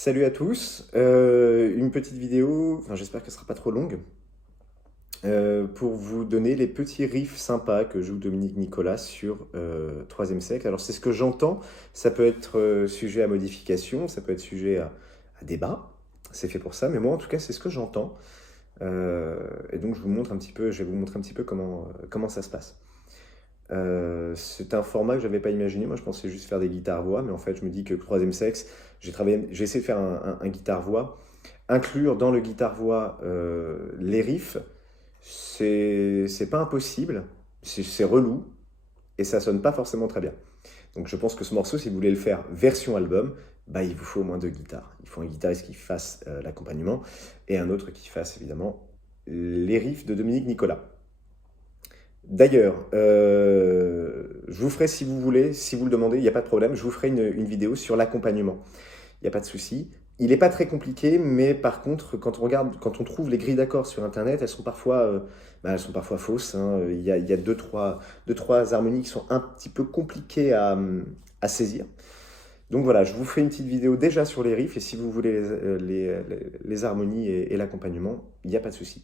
Salut à tous, une petite vidéo, enfin j'espère qu'elle sera pas trop longue, pour vous donner les petits riffs sympas que joue Dominique Nicolas sur troisième siècle. Alors c'est ce que j'entends, ça peut être sujet à modification, ça peut être sujet à débat, c'est fait pour ça, mais moi en tout cas c'est ce que j'entends. Et donc je vous montre un petit peu, je vais vous montrer un petit peu comment ça se passe. C'est un format que j'avais pas imaginé. Moi, je pensais juste faire des guitares-voix, mais en fait, je me dis que troisième sexe, j'ai essayé de faire un guitare-voix, inclure dans le guitare-voix les riffs. C'est pas impossible, c'est relou et ça sonne pas forcément très bien. Donc, je pense que ce morceau, si vous voulez le faire version album, bah, il vous faut au moins deux guitares. Il faut un guitariste qui fasse l'accompagnement et un autre qui fasse évidemment les riffs de Dominique Nicolas. D'ailleurs, je vous ferai, si vous voulez, si vous le demandez, il n'y a pas de problème, je vous ferai une vidéo sur l'accompagnement. Il n'y a pas de souci. Il n'est pas très compliqué, mais par contre, quand on trouve les grilles d'accords sur Internet, elles sont parfois fausses, hein. Il y a deux, trois harmonies qui sont un petit peu compliquées à saisir. Donc voilà, je vous ferai une petite vidéo déjà sur les riffs, et si vous voulez les harmonies et l'accompagnement, il n'y a pas de souci.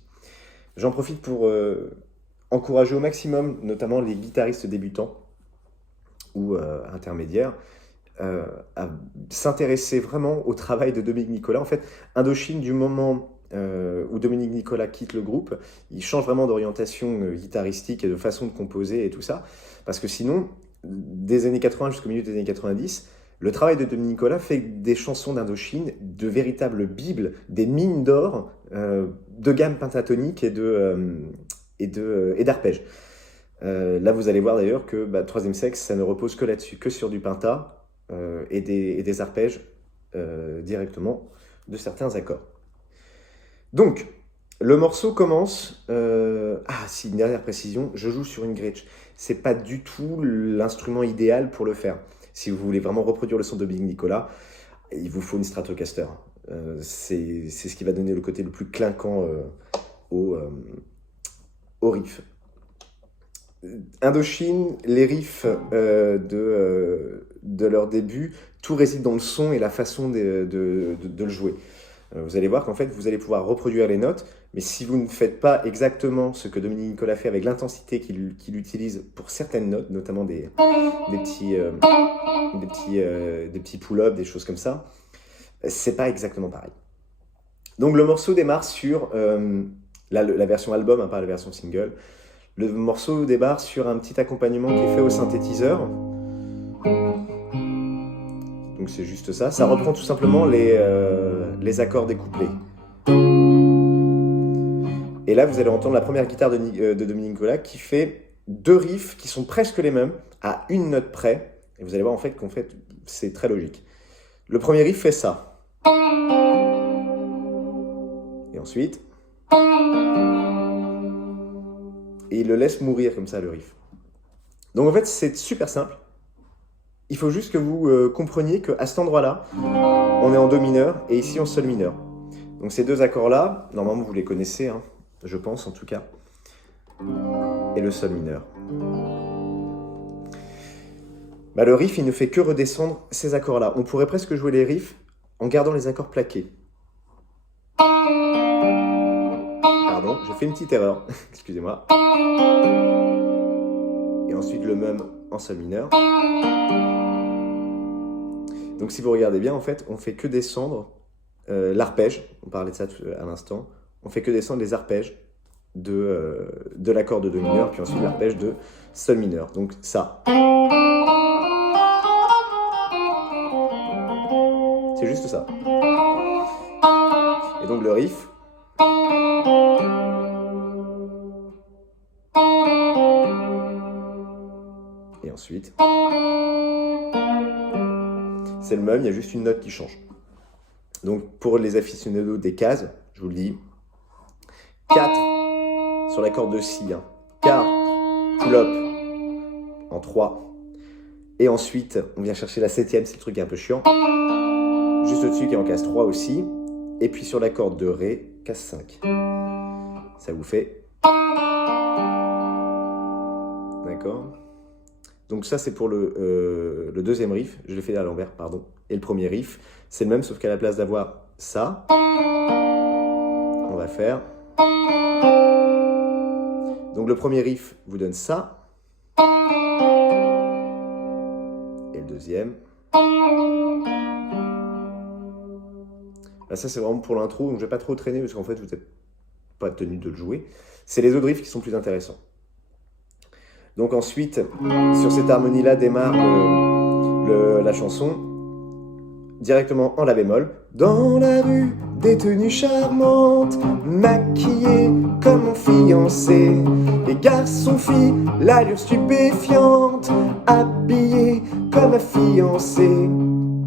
J'en profite pour encourager au maximum, notamment les guitaristes débutants ou intermédiaires, à s'intéresser vraiment au travail de Dominique Nicolas. En fait, Indochine, du moment où Dominique Nicolas quitte le groupe, il change vraiment d'orientation guitaristique et de façon de composer et tout ça, parce que sinon, des années 80 jusqu'au milieu des années 90, le travail de Dominique Nicolas fait des chansons d'Indochine de véritables bibles, des mines d'or de gamme pentatonique et d'arpèges. Là, vous allez voir d'ailleurs que troisième sexe, ça ne repose que là-dessus, que sur du penta et des arpèges directement de certains accords. Donc, le morceau commence... Ah, si, une dernière précision, je joue sur une Gretsch. C'est pas du tout l'instrument idéal pour le faire. Si vous voulez vraiment reproduire le son de Dominique Nicolas, il vous faut une Stratocaster. C'est ce qui va donner le côté le plus clinquant au riff. Indochine, les riffs de leur début, tout réside dans le son et la façon de le jouer. Vous allez voir qu'en fait, vous allez pouvoir reproduire les notes, mais si vous ne faites pas exactement ce que Dominique Nicolas fait avec l'intensité qu'il utilise pour certaines notes, notamment des petits pull-ups, des choses comme ça, c'est pas exactement pareil. Donc le morceau démarre sur la version album, hein, pas la version single. Le morceau démarre sur un petit accompagnement qui est fait au synthétiseur. Donc c'est juste ça. Ça reprend tout simplement les accords découplés. Et là, vous allez entendre la première guitare de Dominique Nicolas qui fait deux riffs qui sont presque les mêmes, à une note près. Et vous allez voir en fait qu'en fait, c'est très logique. Le premier riff fait ça. Et ensuite... Et il le laisse mourir comme ça, le riff. Donc en fait, c'est super simple. Il faut juste que vous compreniez qu'à cet endroit-là, on est en Do mineur et ici en Sol mineur. Donc ces deux accords-là, normalement vous les connaissez, hein, je pense en tout cas. Et le Sol mineur. Le riff, il ne fait que redescendre ces accords-là. On pourrait presque jouer les riffs en gardant les accords plaqués. Pardon, j'ai fait une petite erreur, excusez-moi. Et ensuite le même en Sol mineur. Donc si vous regardez bien, en fait, on fait que descendre l'arpège, on parlait de ça à l'instant, on fait que descendre les arpèges de l'accord de Do mineur, puis ensuite l'arpège de Sol mineur. Donc ça. C'est juste ça. Et donc le riff. Et ensuite. C'est le même, il y a juste une note qui change. Donc pour les aficionados des cases, je vous le dis, 4 sur la corde de Si, hein. 4, pull-up en 3. Et ensuite, on vient chercher la 7e, c'est le truc un peu chiant. Juste au-dessus qui est en case 3 aussi. Et puis sur la corde de Ré, case 5. Ça vous fait... D'accord. Donc ça, c'est pour le deuxième riff. Je l'ai fait à l'envers, pardon. Et le premier riff, c'est le même, sauf qu'à la place d'avoir ça, on va faire... Donc le premier riff vous donne ça. Et le deuxième... Là, ça, c'est vraiment pour l'intro, donc je vais pas trop traîner, parce qu'en fait, vous n'êtes pas tenu de le jouer. C'est les autres riffs qui sont plus intéressants. Donc ensuite, sur cette harmonie-là, démarre la chanson directement en la bémol. Dans la rue, des tenues charmantes, maquillées comme mon fiancé. Les garçons, filles, l'allure stupéfiante, habillés comme ma fiancée.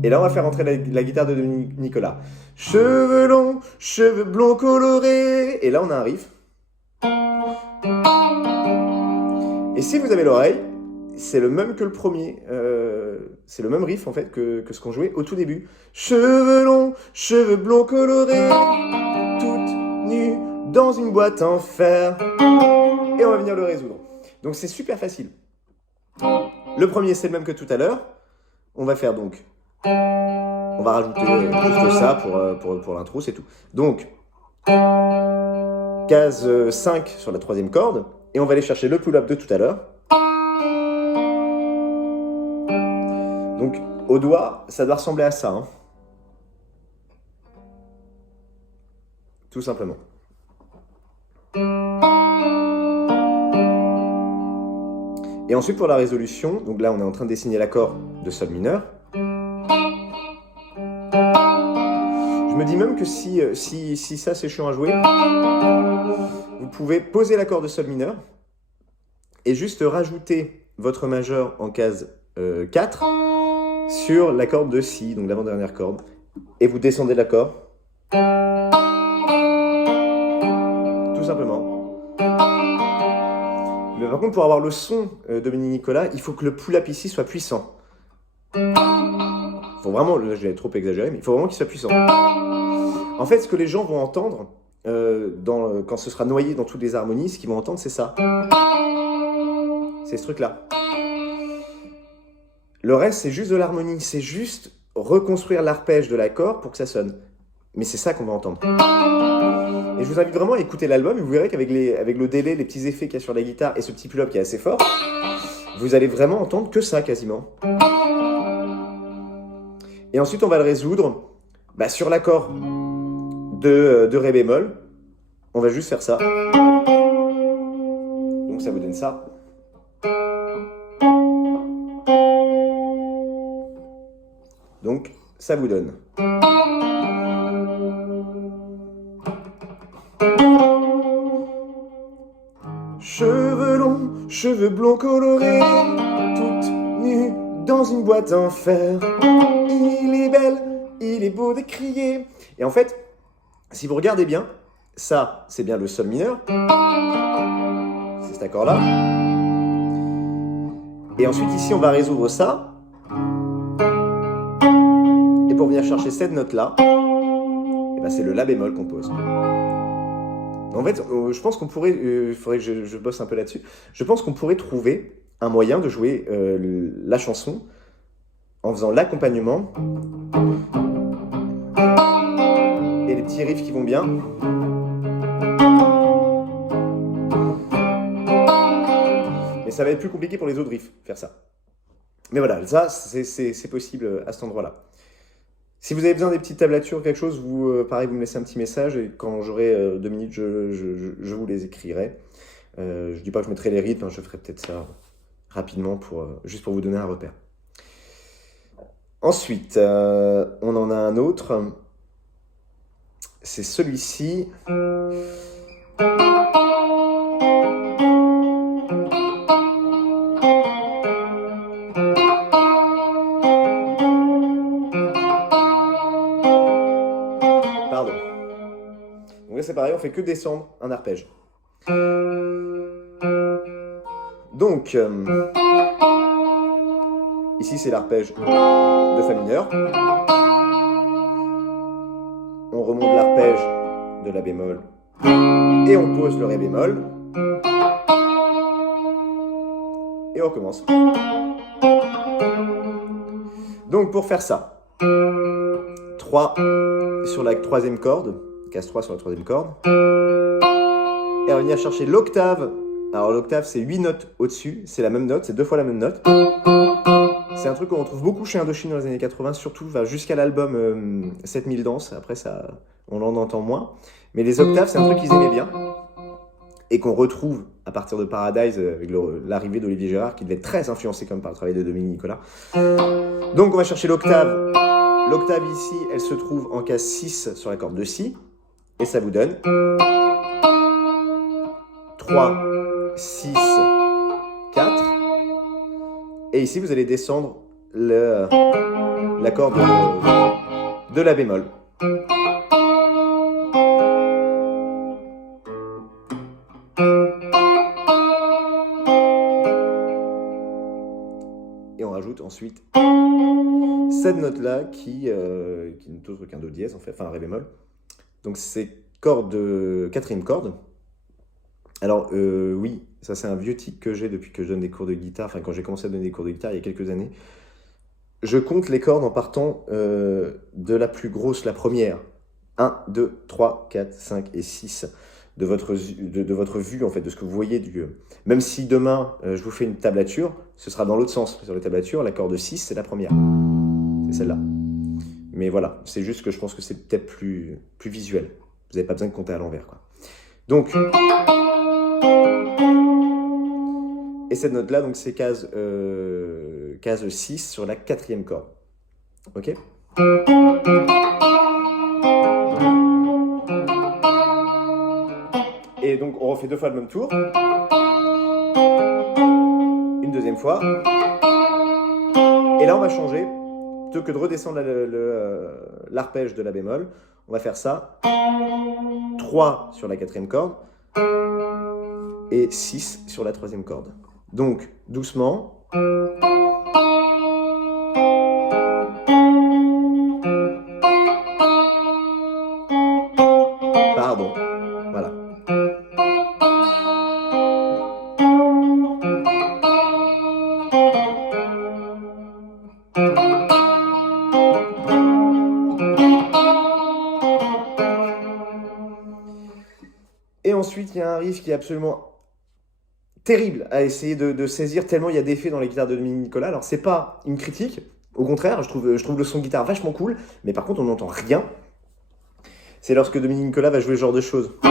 Et là, on va faire entrer la guitare de Dominique Nicolas. Cheveux longs, cheveux blonds colorés. Et là, on a un riff. Et si vous avez l'oreille, c'est le même que le premier. C'est le même riff, en fait, que ce qu'on jouait au tout début. Cheveux longs, cheveux blonds colorés, toutes nues dans une boîte en fer. Et on va venir le résoudre. Donc, c'est super facile. Le premier, c'est le même que tout à l'heure. On va faire donc... On va rajouter juste ça pour l'intro, c'est tout. Donc, case 5 sur la troisième corde. Et on va aller chercher le pull-up de tout à l'heure. Donc, au doigt, ça doit ressembler à ça. Hein. Tout simplement. Et ensuite, pour la résolution, donc là, on est en train de dessiner l'accord de sol mineur. Je me dis même que si ça, c'est chiant à jouer, vous pouvez poser l'accord de sol mineur et juste rajouter votre majeur en case 4 sur la corde de si, donc l'avant-dernière corde, et vous descendez l'accord. Tout simplement. Mais par contre, pour avoir le son de Dominique Nicolas, il faut que le pull-up ici soit puissant. Faut vraiment, là je vais trop exagérer, mais il faut vraiment qu'il soit puissant. En fait, ce que les gens vont entendre, quand ce sera noyé dans toutes les harmonies, ce qu'ils vont entendre, c'est ça. C'est ce truc-là. Le reste, c'est juste de l'harmonie. C'est juste reconstruire l'arpège de l'accord pour que ça sonne. Mais c'est ça qu'on va entendre. Et je vous invite vraiment à écouter l'album, et vous verrez qu'avec le délai, les petits effets qu'il y a sur la guitare et ce petit pull-up qui est assez fort, vous allez vraiment entendre que ça, quasiment. Et ensuite, on va le résoudre sur l'accord de Ré bémol. On va juste faire ça. Donc ça vous donne ça. Donc ça vous donne. Cheveux longs, cheveux blonds colorés, toutes nues dans une boîte en fer. Il est belle, il est beau de crier. Et en fait, si vous regardez bien, ça, c'est bien le sol mineur. C'est cet accord-là. Et ensuite, ici, on va résoudre ça. Et pour venir chercher cette note-là, c'est le La bémol qu'on pose. En fait, je pense qu'on pourrait... Il faudrait que je bosse un peu là-dessus. Je pense qu'on pourrait trouver un moyen de jouer la chanson en faisant l'accompagnement et les petits riffs qui vont bien. Mais ça va être plus compliqué pour les autres riffs, faire ça. Mais voilà, ça, c'est possible à cet endroit-là. Si vous avez besoin des petites tablatures ou quelque chose, pareil, vous me laissez un petit message et quand j'aurai 2 minutes, je vous les écrirai. Je ne dis pas que je mettrai les rythmes, je ferai peut-être ça rapidement, juste pour vous donner un repère. Ensuite, on en a un autre. C'est celui-ci. Pardon. Donc là, c'est pareil, on fait que descendre un arpège. Donc, ici, c'est l'arpège de Fa mineur. On remonte l'arpège de La bémol et on pose le Ré bémol. Et on recommence. Donc pour faire ça, 3 sur la troisième corde, casse 3 sur la troisième corde, et on va venir chercher l'octave. Alors l'octave c'est 8 notes au-dessus, c'est la même note, c'est 2 fois la même note. C'est un truc qu'on retrouve beaucoup chez Indochine dans les années 80, surtout jusqu'à l'album 7000 danses, après ça on en entend moins. Mais les octaves c'est un truc qu'ils aimaient bien, et qu'on retrouve à partir de Paradise avec l'arrivée d'Olivier Gérard, qui devait être très influencé comme par le travail de Dominique Nicolas. Donc on va chercher l'octave. L'octave ici, elle se trouve en case 6 sur la corde de Si, et ça vous donne 3, 6, 4. Et ici, vous allez descendre l'accord de la bémol. Et on rajoute ensuite cette note-là qui n'est autre qu'un Do dièse, en fait, enfin un Ré bémol. Donc c'est quatrième corde. Alors oui, ça c'est un vieux tic que j'ai depuis que je donne des cours de guitare, enfin quand j'ai commencé à donner des cours de guitare il y a quelques années. Je compte les cordes en partant de la plus grosse, la première. 1, 2, 3, 4, 5 et 6 de votre vue, en fait, de ce que vous voyez. Même si demain, je vous fais une tablature, ce sera dans l'autre sens. Sur les tablatures, la corde 6, c'est la première. C'est celle-là. Mais voilà, c'est juste que je pense que c'est peut-être plus visuel. Vous n'avez pas besoin de compter à l'envers, quoi. Donc, et cette note-là, donc c'est case 6 sur la quatrième corde. Ok ? Et donc on refait 2 fois le même tour. Une deuxième fois. Et là on va changer. Plutôt que de redescendre l'arpège de la bémol, on va faire ça. 3 sur la quatrième corde. Et 6 sur la troisième corde. Donc doucement. Pardon. Voilà. Et ensuite, il y a un riff qui est absolument terrible à essayer de saisir, tellement il y a d'effets dans les guitares de Dominique Nicolas. Alors, c'est pas une critique, au contraire, je trouve le son de guitare vachement cool, mais par contre, on n'entend rien. C'est lorsque Dominique Nicolas va jouer ce genre de choses. Ah,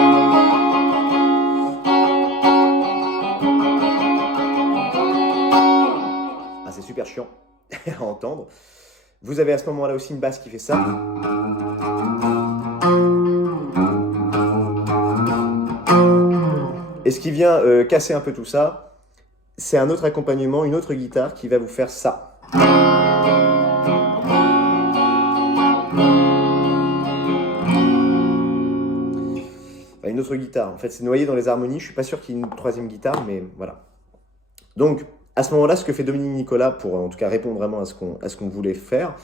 c'est super chiant à entendre. Vous avez à ce moment-là aussi une basse qui fait ça. Et ce qui vient casser un peu tout ça, c'est un autre accompagnement, une autre guitare qui va vous faire ça. Enfin, une autre guitare. En fait, c'est noyé dans les harmonies. Je suis pas sûr qu'il y ait une troisième guitare, mais voilà. Donc, à ce moment-là, ce que fait Dominique Nicolas, pour en tout cas répondre vraiment à ce qu'on voulait faire,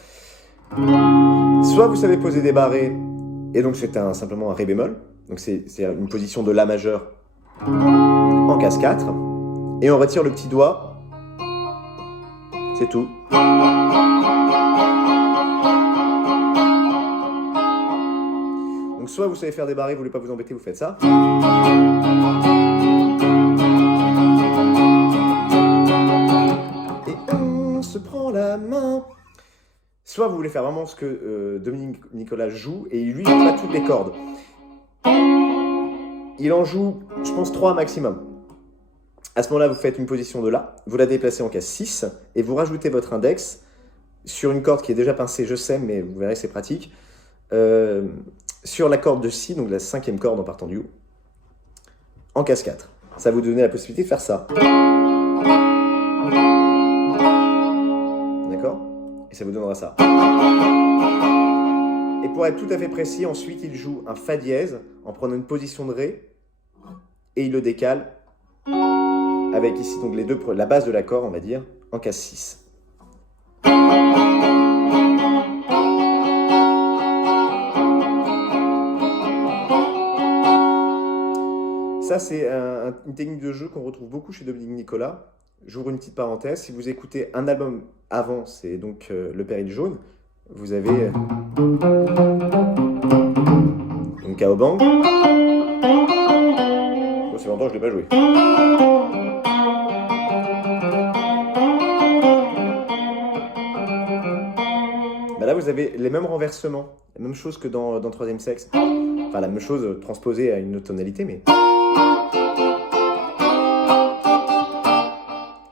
soit vous savez poser des barrés, et donc c'est simplement un Ré bémol, donc c'est une position de La majeur en case 4, et on retire le petit doigt, c'est tout. Donc soit vous savez faire des barrés, vous voulez pas vous embêter, vous faites ça. Et on se prend la main. Soit vous voulez faire vraiment ce que Dominique Nicolas joue, et lui, il joue pas toutes les cordes. Il en joue, je pense, 3 maximum. À ce moment-là, vous faites une position de La, vous la déplacez en case 6, et vous rajoutez votre index sur une corde qui est déjà pincée, je sais, mais vous verrez, c'est pratique, sur la corde de Si, donc la 5e corde en partant du haut, en case 4. Ça va vous donner la possibilité de faire ça. D'accord ? Et ça vous donnera ça. Et pour être tout à fait précis, ensuite, il joue un Fa dièse en prenant une position de Ré, et il le décale avec ici donc la base de l'accord, on va dire, en case 6. Ça, c'est une technique de jeu qu'on retrouve beaucoup chez Dominique Nicolas. j'ouvre une petite parenthèse, si vous écoutez un album avant, c'est donc Le Péril jaune, vous avez donc Kaobang. Oh, c'est longtemps que je ne l'ai pas joué. Bah là, vous avez les mêmes renversements, la même chose que dans Troisième Sexe. Enfin, la même chose transposée à une autre tonalité, mais...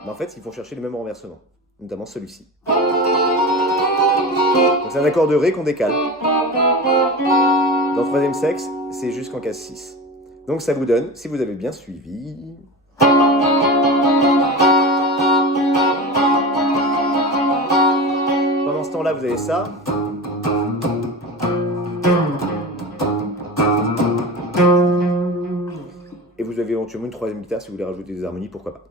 en fait, ils vont chercher les mêmes renversements, notamment celui-ci. Donc c'est un accord de Ré qu'on décale. Dans Troisième Sexe, c'est jusqu'en case 6. Donc ça vous donne, si vous avez bien suivi... Pendant ce temps-là, vous avez ça. Et vous avez éventuellement une troisième guitare si vous voulez rajouter des harmonies, pourquoi pas.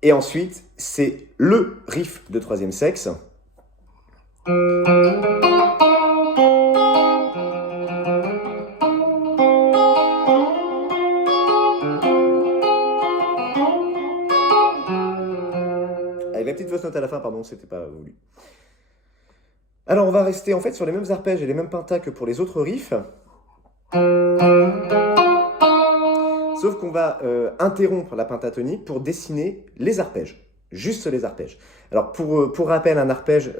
Et ensuite, c'est le riff de Troisième Sexe. Avec la petite fausse note à la fin, pardon, c'était pas voulu. Alors, on va rester en fait sur les mêmes arpèges et les mêmes pentas que pour les autres riffs. Sauf qu'on va interrompre la pentatonique pour dessiner les arpèges. Juste les arpèges. Alors, pour rappel, un arpège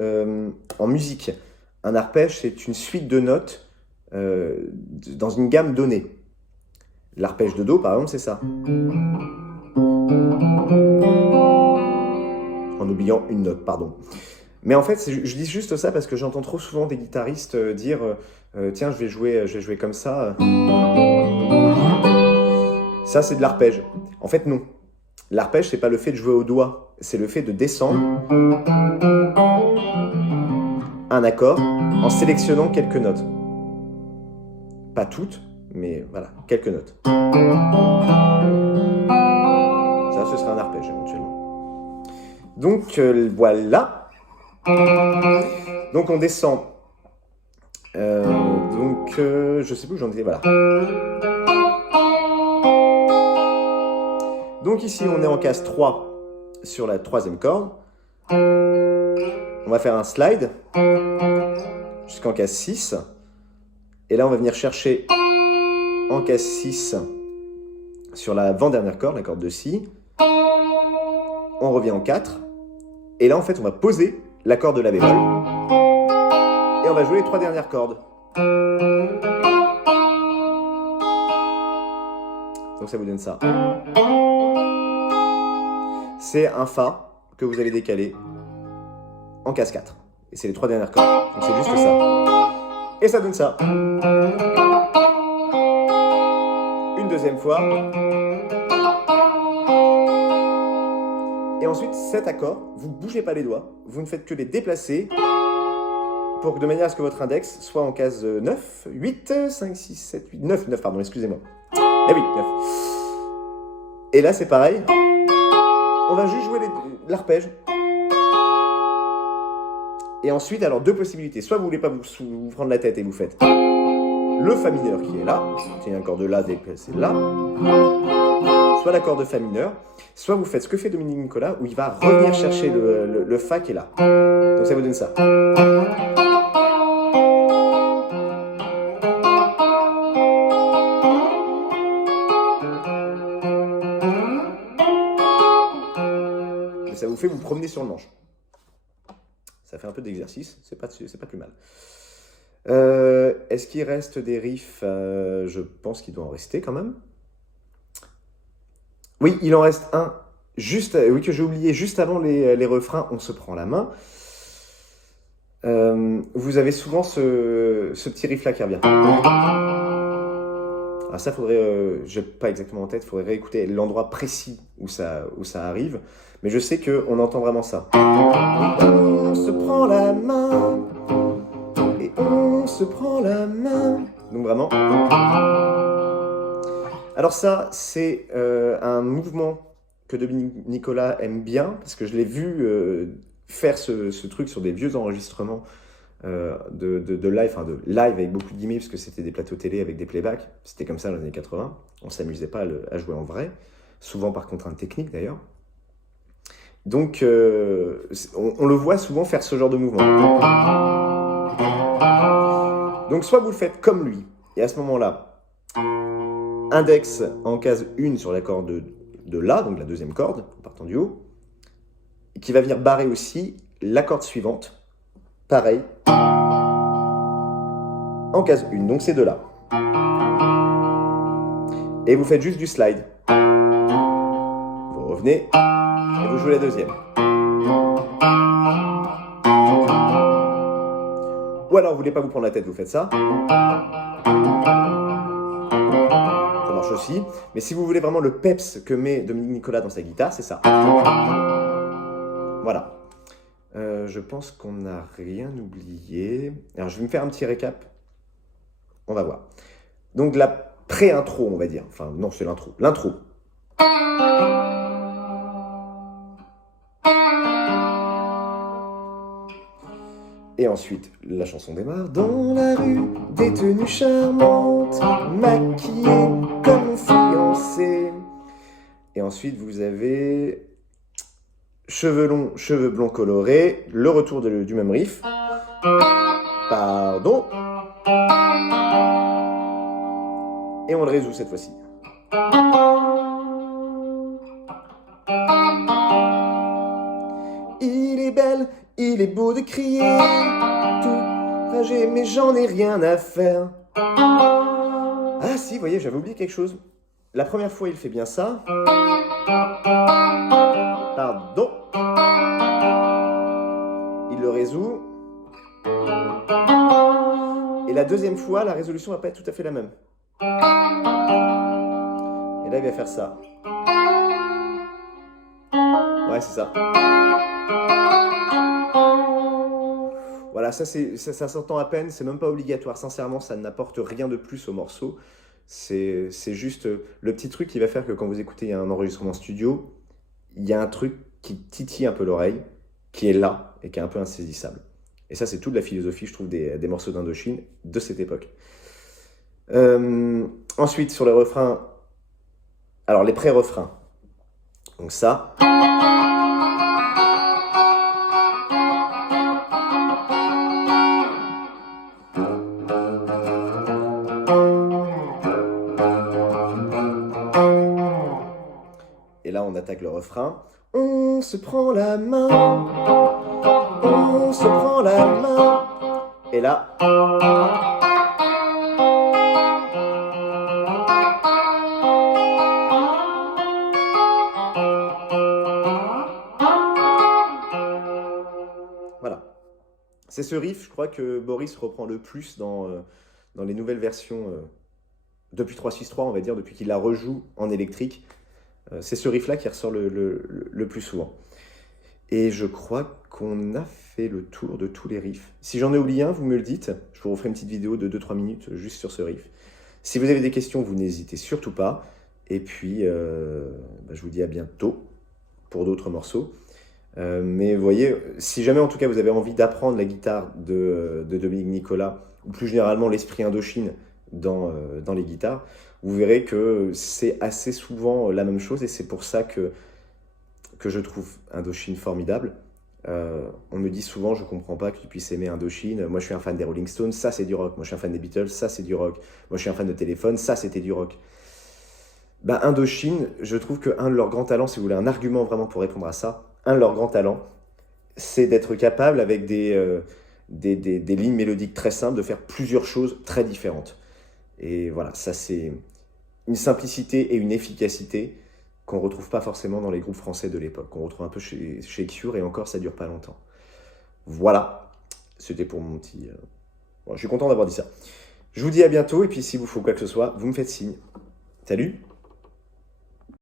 en musique, un arpège, c'est une suite de notes dans une gamme donnée. L'arpège de Do, par exemple, c'est ça. En oubliant une note, pardon. Mais en fait, je dis juste ça parce que j'entends trop souvent des guitaristes dire tiens, je vais jouer comme ça. Ça, c'est de l'arpège. En fait, non. L'arpège, c'est pas le fait de jouer au doigt, c'est le fait de descendre un accord en sélectionnant quelques notes. Pas toutes, mais voilà, quelques notes. Ça, ce serait un arpège éventuellement. Donc, voilà. Donc, on descend. Je sais plus où j'en étais, voilà. Donc ici, on est en case 3 sur la troisième corde. On va faire un slide jusqu'en case 6. Et là, on va venir chercher en case 6 sur l'avant-dernière corde, la corde de Si. On revient en 4. Et là, en fait, on va poser la corde de La bémol. Et on va jouer les 3 dernières cordes. Donc ça vous donne ça. C'est un Fa que vous allez décaler en case 4. Et c'est les 3 dernières cordes. Donc c'est juste ça. Et ça donne ça. Une deuxième fois. Et ensuite, cet accord, vous ne bougez pas les doigts. Vous ne faites que les déplacer de manière à ce que votre index soit en case 9, 8, 5, 6, 7, 8, 9, pardon, excusez-moi. Eh oui, 9. Et là, c'est pareil. On va juste jouer l'arpège. Et ensuite, alors, deux possibilités. Soit vous ne voulez pas vous prendre la tête et vous faites le Fa mineur qui est là. C'est un accord de La déplacé là. Soit l'accord de Fa mineur. Soit vous faites ce que fait Dominique Nicolas, où il va revenir chercher le Fa qui est là. Donc ça vous donne ça. Et ça vous fait vous promener sur le manche. Ça fait un peu d'exercice, c'est pas plus mal. Est-ce qu'il reste des riffs? Je pense qu'il doit en rester quand même. Oui, il en reste un, oui, que j'ai oublié, juste avant les refrains, on se prend la main. Vous avez souvent ce petit riff-là qui revient. Alors ça, faudrait, je n'ai pas exactement en tête, il faudrait réécouter l'endroit précis où ça arrive. Mais je sais qu'on entend vraiment ça. On se prend la main, et on se prend la main. Donc vraiment... Alors ça, c'est un mouvement que Dominique Nicolas aime bien, parce que je l'ai vu faire ce truc sur des vieux enregistrements de live, enfin de live avec beaucoup de guillemets, parce que c'était des plateaux télé avec des playbacks. C'était comme ça dans les années 80. On ne s'amusait pas à jouer en vrai, souvent par contrainte technique d'ailleurs. Donc, on le voit souvent faire ce genre de mouvement. Donc, soit vous le faites comme lui, et à ce moment-là, index en case 1 sur la corde de La, donc la deuxième corde, en partant du haut, et qui va venir barrer aussi la corde suivante, pareil, en case 1, donc c'est de La. Et vous faites juste du slide. Vous revenez, et vous jouez la deuxième. Ou alors, vous voulez pas vous prendre la tête, vous faites ça. Ça marche aussi. Mais si vous voulez vraiment le peps que met Dominique Nicolas dans sa guitare, c'est ça. Voilà. Je pense qu'on n'a rien oublié. Alors, je vais me faire un petit récap. On va voir. Donc, la pré-intro, on va dire. Enfin, non, c'est l'intro. L'intro. Et ensuite, la chanson démarre. Dans la rue, des tenues charmantes, maquillées comme fiancé. Et ensuite, vous avez cheveux longs, cheveux blonds colorés, le retour du même riff. Pardon. Et on le résout cette fois-ci. Il est belle, il est beau de crier, tout ragé, mais j'en ai rien à faire. Ah si, vous voyez, j'avais oublié quelque chose. La première fois, il fait bien ça. Pardon. Il le résout. Et la deuxième fois, la résolution va pas être tout à fait la même. Et là, il va faire ça. Ouais, c'est ça. Voilà, ça s'entend à peine, c'est même pas obligatoire. Sincèrement, ça n'apporte rien de plus au morceau. C'est juste le petit truc qui va faire que quand vous écoutez un enregistrement studio, il y a un truc qui titille un peu l'oreille, qui est là et qui est un peu insaisissable. Et ça, c'est toute la philosophie, je trouve, des morceaux d'Indochine de cette époque. Ensuite, sur les refrains, alors les pré-refrains. Donc ça. Et là, on attaque le refrain. On se prend la main, on se prend la main. Et là, voilà. C'est ce riff, je crois, que Boris reprend le plus dans les nouvelles versions depuis 3.6.3, on va dire, depuis qu'il la rejoue en électrique. C'est ce riff-là qui ressort le plus souvent. Et je crois qu'on a fait le tour de tous les riffs. Si j'en ai oublié un, vous me le dites. Je vous referai une petite vidéo de 2-3 minutes juste sur ce riff. Si vous avez des questions, vous n'hésitez surtout pas. Et puis, je vous dis à bientôt pour d'autres morceaux. Mais vous voyez, si jamais en tout cas vous avez envie d'apprendre la guitare de Dominique Nicolas, ou plus généralement l'esprit Indochine dans les guitares, vous verrez que c'est assez souvent la même chose, et c'est pour ça que je trouve Indochine formidable. On me dit souvent, je comprends pas que tu puisses aimer Indochine. Moi, je suis un fan des Rolling Stones, ça c'est du rock. Moi, je suis un fan des Beatles, ça c'est du rock. Moi, je suis un fan de Téléphone, ça c'était du rock. Ben, Indochine, je trouve qu'un de leurs grands talents, si vous voulez un argument vraiment pour répondre à ça, un de leurs grands talents, c'est d'être capable, avec des lignes mélodiques très simples, de faire plusieurs choses très différentes. Et voilà, ça c'est une simplicité et une efficacité qu'on ne retrouve pas forcément dans les groupes français de l'époque, qu'on retrouve un peu chez Cure, et encore ça dure pas longtemps. Voilà, c'était pour mon petit... Bon, je suis content d'avoir dit ça. Je vous dis à bientôt, et puis s'il vous faut quoi que ce soit, vous me faites signe. Salut!